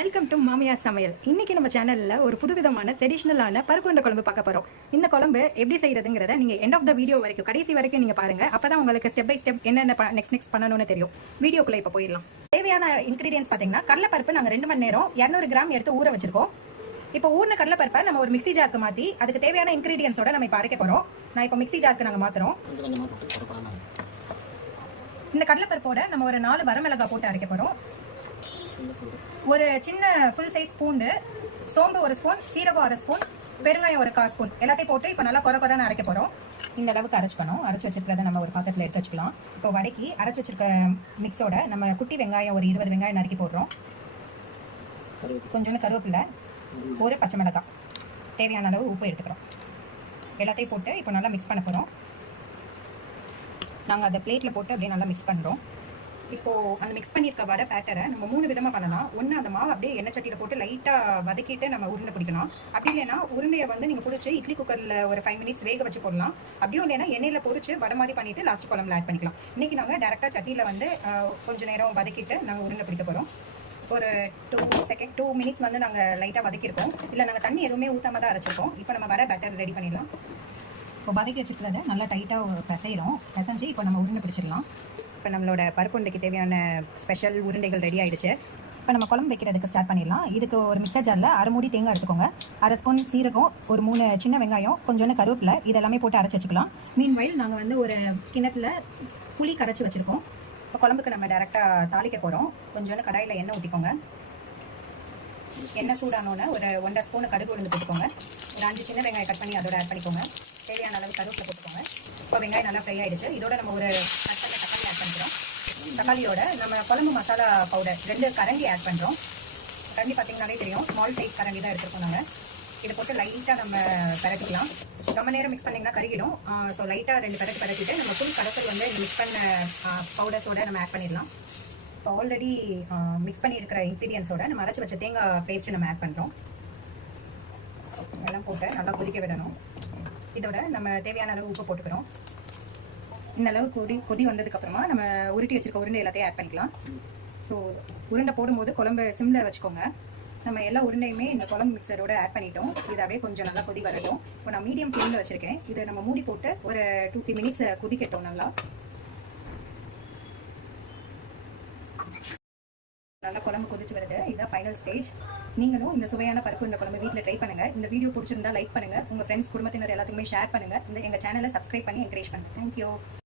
Welcome to மாமியா சமையல். இன்னைக்கு நம்ம சேனல்ல ஒரு புதுவிதமான ட்ரெடிஷனலான பருப்பு குழம்பு பார்க்க போறோம். இந்த குழம்பு எப்படி செய்யறதுங்கிறத நீங்க எண்ட் ஆஃப் த வீடியோ வரைக்கும் கடைசி வரைக்கும் நீங்க பாருங்க. அப்பதான் உங்களுக்கு ஸ்டெப் பை ஸ்டெப் என்னென்ன நெக்ஸ்ட் பண்ணணும்னு தெரியும். வீடியோக்குள்ள இப்ப போயிடலாம். தேவையான இன்கிரீடியன்ஸ் பாத்தீங்கன்னா கடலைப்பருப்பு நாங்க 2 மணி நேரம் 200 கிராம் எடுத்து ஊற வச்சிருக்கோம். இப்போ ஊர்ன கடலைப்பருப்பை நம்ம ஒரு மிக்ஸி ஜாருக்கு மாத்தி அதுக்கு தேவையான இன்கிரீடியன்ஸோட நம்ம இப்ப அரைக்க போறோம். நான் இப்போ மிக்ஸி ஜாருக்கு நாங்க மாத்துறோம். இந்த கடலைப்பருப்போட நம்ம ஒரு 4 வரமிளகாய் போட்டு அரைக்க போறோம். ஒரு சின்ன ஃபுல் சைஸ் பூண்டு, சோம்பு 1 ஸ்பூன், சீரகம் 1/2 ஸ்பூன், பெருங்காயம் 1/4 ஸ்பூன் எல்லாத்தையும் போட்டு இப்போ நல்லா கொரன்னு அரைக்க போகிறோம். இந்த அளவுக்கு அரைச்சிக்கணும். அரைச்சி வச்சிருக்கிறத நம்ம ஒரு பாத்திரத்தில் எடுத்து வச்சுக்கலாம். இப்போ வடக்கி அரைச்சி வச்சிருக்க மிக்ஸோட நம்ம குட்டி வெங்காயம் ஒரு 20 வெங்காயம் நறுக்கி போடுறோம். கொஞ்சோண்டு கருவேப்பிலை, ஒரு பச்சை மிளகாய், தேவையான அளவு உப்பு எடுத்துக்கிறோம். எல்லாத்தையும் போட்டு இப்போ நல்லா மிக்ஸ் பண்ண போகிறோம். நாங்கள் அதை பிளேட்டில் போட்டு அப்படியே நல்லா மிக்ஸ் பண்ணுறோம். இப்போது அந்த மிக்ஸ் பண்ணியிருக்க வடை பேட்டரை நம்ம 3 விதமாக பண்ணலாம். ஒன்று, அந்த மாவு அப்படியே எண்ணெய் சட்டியில் போட்டு லைட்டாக வதக்கிட்டு நம்ம உருண்டை பிடிக்கலாம். அப்படி இல்லைன்னா உருண்டையை வந்து நீங்கள் பிடிச்சி இட்லி குக்கரில் ஒரு 5 மினிட்ஸ் வேக வச்சு போடலாம். அப்படியும் இல்லைன்னா எண்ணெயில் பொரிச்சு வடை மாதிரி பண்ணிவிட்டு லாஸ்ட் குழம்புல ஆட் பண்ணிக்கலாம். இன்றைக்கி நாங்கள் டேரெக்டாக சட்டியில் வந்து கொஞ்சம் நேரம் வதக்கிட்டு நாங்கள் உருண்டை பிடிக்க போகிறோம். ஒரு 2 மினிட்ஸ் வந்து நாங்கள் லைட்டாக வதக்கியிருக்கோம். இல்லை நாங்கள் தண்ணி எதுவுமே ஊற்றாம தான் அரைச்சிருக்கோம். இப்போ நம்ம வடை பேட்டர் ரெடி பண்ணிடலாம். இப்போ வதக்கி வச்சுக்கிறத நல்லா டைட்டாக பிசைஞ்சு இப்போ நம்ம உருண்டை பிடிச்சிடலாம். இப்போ நம்மளோட பருப்புண்டைக்கு தேவையான ஸ்பெஷல் உருண்டைகள் ரெடி ஆகிடுச்சு. இப்போ நம்ம குழம்பு வைக்கிறதுக்கு ஸ்டார்ட் பண்ணிடலாம். இதுக்கு ஒரு மிக்சர் ஜாரில் 1/2 மூடி தேங்காய் எடுத்துக்கோங்க, 1/2 ஸ்பூன் சீரகம், ஒரு 3 சின்ன வெங்காயம், கொஞ்சோண்டு கருவேப்பிலை, இதெல்லாமே போட்டு அரைச்சி வச்சுக்கலாம். மீன்வைல் நாங்கள் வந்து ஒரு கிணத்துல புளி கரைச்சி வச்சுருக்கோம். இப்போ குழம்புக்கு நம்ம டேரெக்டாக தாளிக்க போகிறோம். கொஞ்சோண்டு கடாயில் எண்ணெய் ஊற்றிக்கோங்க. எண்ணெய் சூடானோன்னு ஒரு 1/2 ஸ்பூன் கடுகு உளுந்து போட்டுக்கோங்க. ஒரு 5 சின்ன வெங்காயம் கட் பண்ணி அதோட ஆட் பண்ணிக்கோங்க. தேவையான அளவு கருவேப்பிலை போட்டுக்கோங்க. இப்போ வெங்காயம் நல்லா ஃப்ரை ஆகிடுச்சு. இதோட நம்ம ஒரு தக்காளி ஆட் பண்ணிக்கிறோம். தக்காளியோட நம்ம குழம்பு மசாலா பவுடர் 2 கரண்டி ஆட் பண்ணுறோம். கரண்டி பார்த்தீங்கன்னாலே தெரியும், ஸ்மால் சைஸ் கரண்டி தான் எடுத்துருக்கோம் நாங்கள். இதை போட்டு லைட்டாக நம்ம பரட்டிக்கலாம். ரொம்ப நேரம் மிக்ஸ் பண்ணிங்கன்னா கருகிடும். ஸோ லைட்டாக 2 பரட்டிட்டு நம்ம ஃபுல் கடைசல் வந்து இந்த மிக்ஸ் பண்ண பவுடர்ஸோட நம்ம ஆட் பண்ணிடலாம். இப்போ ஆல்ரெடி மிக்ஸ் பண்ணியிருக்கிற இன்க்ரீடியன்ஸோட நம்ம அரைச்சி வச்ச தேங்காய் பேஸ்ட்டு நம்ம ஆட் பண்ணுறோம். எல்லாம் போட்டு நல்லா கொதிக்க விடணும். இதோட நம்ம தேவையான அளவு உப்பு போட்டுக்கிறோம். இந்த அளவு கொதி வந்ததுக்கப்புறமா நம்ம உருட்டி வச்சிருக்க உருண்டை எல்லாத்தையும் ஆட் பண்ணிக்கலாம். ஸோ உருண்டை போடும்போது குழம்பு சிம்மில் வச்சுக்கோங்க. நம்ம எல்லா உருண்டையுமே இந்த குழம்பு மிக்சரோட ஆட் பண்ணிட்டோம். இது அப்படியே கொஞ்சம் நல்லா கொதி வரட்டும். இப்போ நான் மீடியம் ஃப்ளேமில் வச்சுருக்கேன். இதை நம்ம மூடி போட்டு ஒரு 2-3 மினிட்ஸ் கொதிக்கட்டும். நல்லா குழம்பு கொதிச்சு வருது. இதுதான் ஃபைனல் ஸ்டேஜ். நீங்களும் இந்த சுவையான பருப்பு இந்த குழம்பு வீட்டில் ட்ரை பண்ணுங்க. இந்த வீடியோ பிடிச்சிருந்தா லைக் பண்ணுங்க, உங்க ஃப்ரெண்ட்ஸ் குடும்பத்தினர் எல்லாத்துக்குமே ஷேர் பண்ணுங்க. எங்க சேனலை சப்ஸ்கிரைப் பண்ணி என்கரேஜ் பண்ணுங்க. தேங்க்யூ.